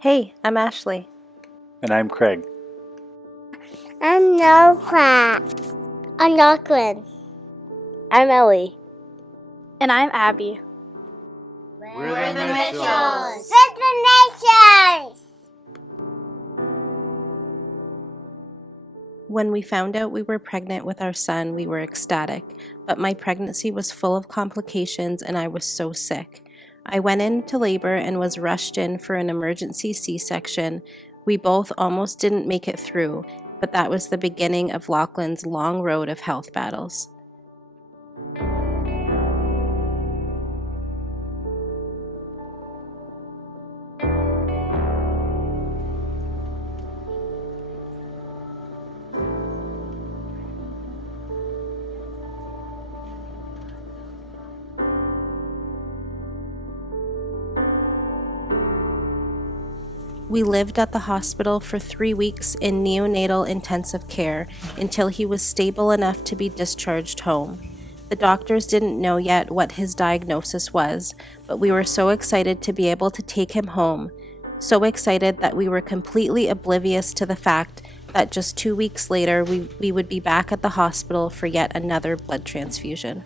Hey, I'm Ashley. And I'm Craig. I'm Loclan. I'm Loclan. I'm Ellie. And I'm Abby. We're the Mitchells. We're the Mitchells. When we found out we were pregnant with our son, we were ecstatic, but my pregnancy was full of complications and I was so sick. I went into labor and was rushed in for an emergency C-section. We both almost didn't make it through, but that was the beginning of Loclan's long road of health battles. We lived at the hospital for 3 weeks in neonatal intensive care until he was stable enough to be discharged home. The doctors didn't know yet what his diagnosis was, but we were so excited to be able to take him home. So excited that we were completely oblivious to the fact that just 2 weeks later we would be back at the hospital for yet another blood transfusion.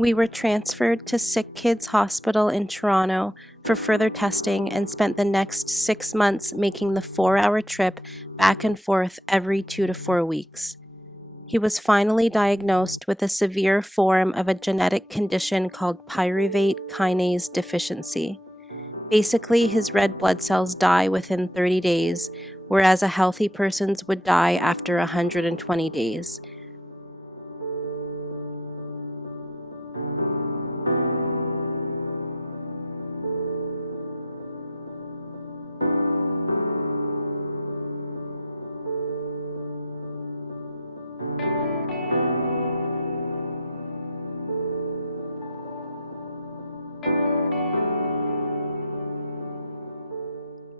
We were transferred to Sick Kids Hospital in Toronto for further testing and spent the next 6 months making the 4-hour trip back and forth every 2 to 4 weeks. He was finally diagnosed with a severe form of a genetic condition called Pyruvate Kinase Deficiency. Basically, his red blood cells die within 30 days, whereas a healthy person's would die after 120 days.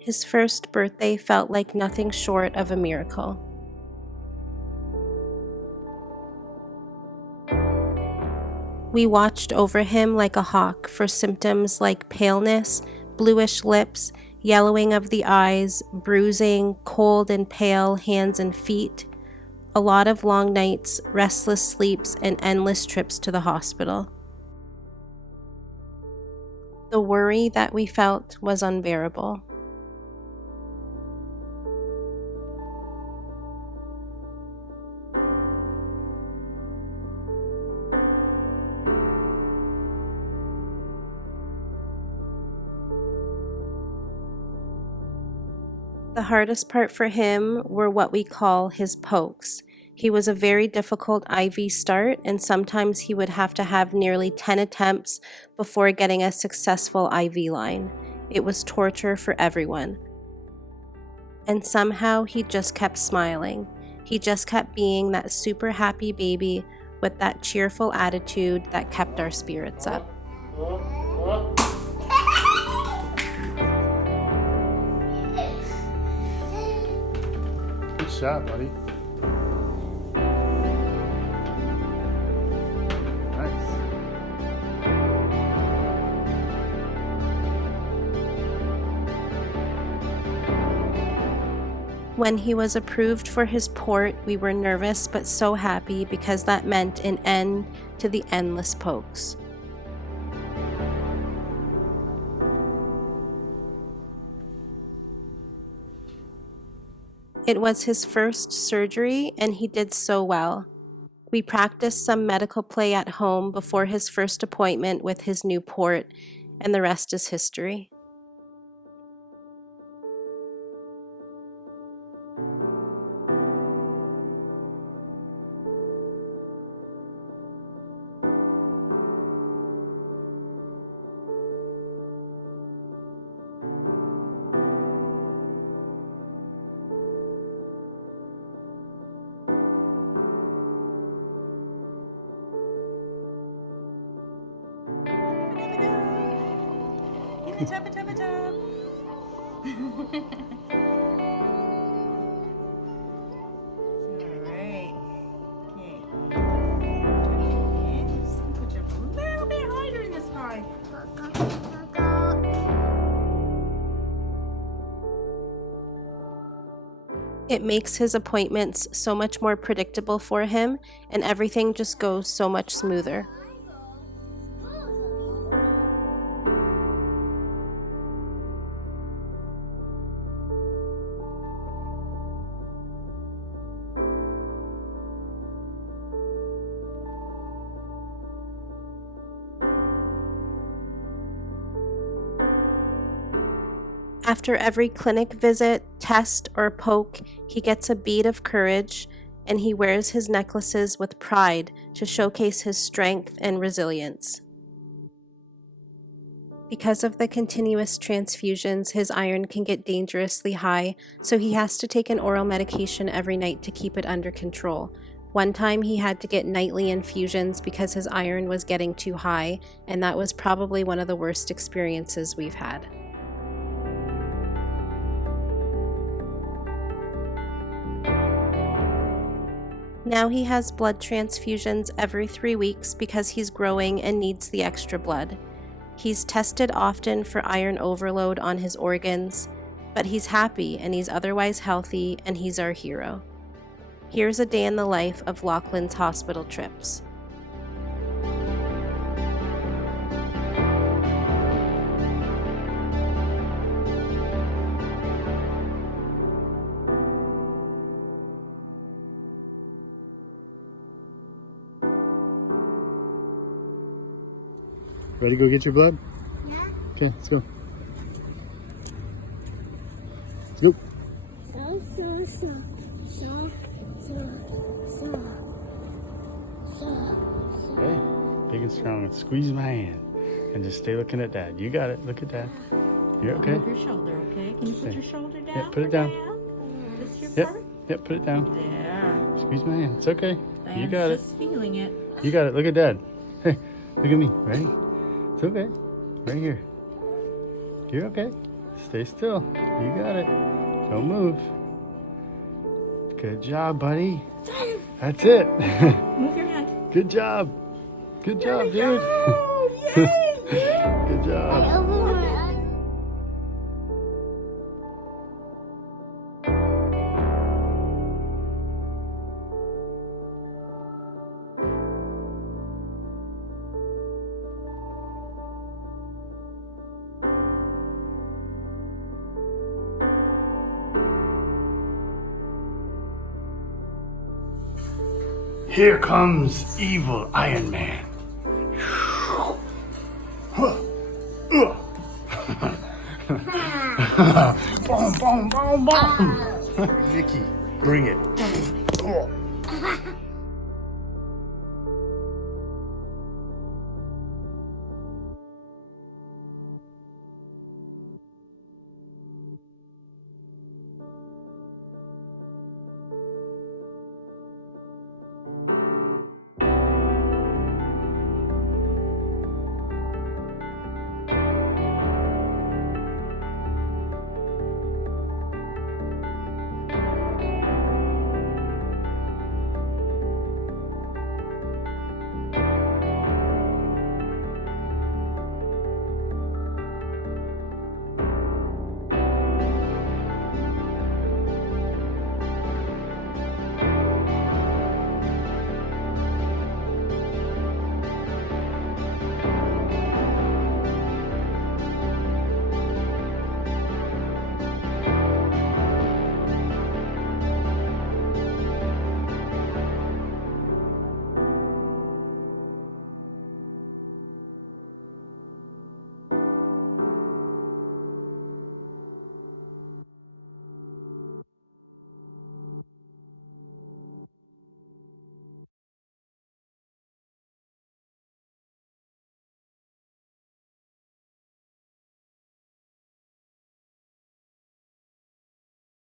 His first birthday felt like nothing short of a miracle. We watched over him like a hawk for symptoms like paleness, bluish lips, yellowing of the eyes, bruising, cold and pale hands and feet, a lot of long nights, restless sleeps, and endless trips to the hospital. The worry that we felt was unbearable. The hardest part for him were what we call his pokes. He was a very difficult IV start, and sometimes he would have to have nearly 10 attempts before getting a successful IV line. It was torture for everyone. And somehow he just kept smiling. He just kept being that super happy baby with that cheerful attitude that kept our spirits up. Good shot, buddy. Nice. When he was approved for his port, we were nervous but so happy because that meant an end to the endless pokes. It was his first surgery, and he did so well. We practiced some medical play at home before his first appointment with his new port, and the rest is history. In the tub. Alright. Okay. Put you a little bit higher in the sky. It makes his appointments so much more predictable for him, and everything just goes so much smoother. After every clinic visit, test, or poke, he gets a bead of courage, and he wears his necklaces with pride to showcase his strength and resilience. Because of the continuous transfusions, his iron can get dangerously high, so he has to take an oral medication every night to keep it under control. One time he had to get nightly infusions because his iron was getting too high, and that was probably one of the worst experiences we've had. Now he has blood transfusions every 3 weeks because he's growing and needs the extra blood. He's tested often for iron overload on his organs, but he's happy and he's otherwise healthy, and he's our hero. Here's a day in the life of Loclan's hospital trips. Ready to go get your blood? Yeah. Okay, let's go. Let's go. Okay, big and strong. Squeeze my hand and just stay looking at Dad. You got it. Look at Dad. You're okay. Move your shoulder, okay? Can you put your shoulder down? Yeah, put it for down. Dad? This your Yep, part? yep, put it down. There. Squeeze my hand. It's okay. You Dan's got it. just feeling it. You got it. Look at Dad. Hey, look at me. Ready? It's okay. Right here. You're okay. Stay still. You got it. Don't move. Good job, buddy. That's it. Move your hand. Good job. Good job, dude. Oh, yay! Good job. I opened my eyes. Here comes evil Iron Man. Boom, boom, boom, boom. Nikki, bring it.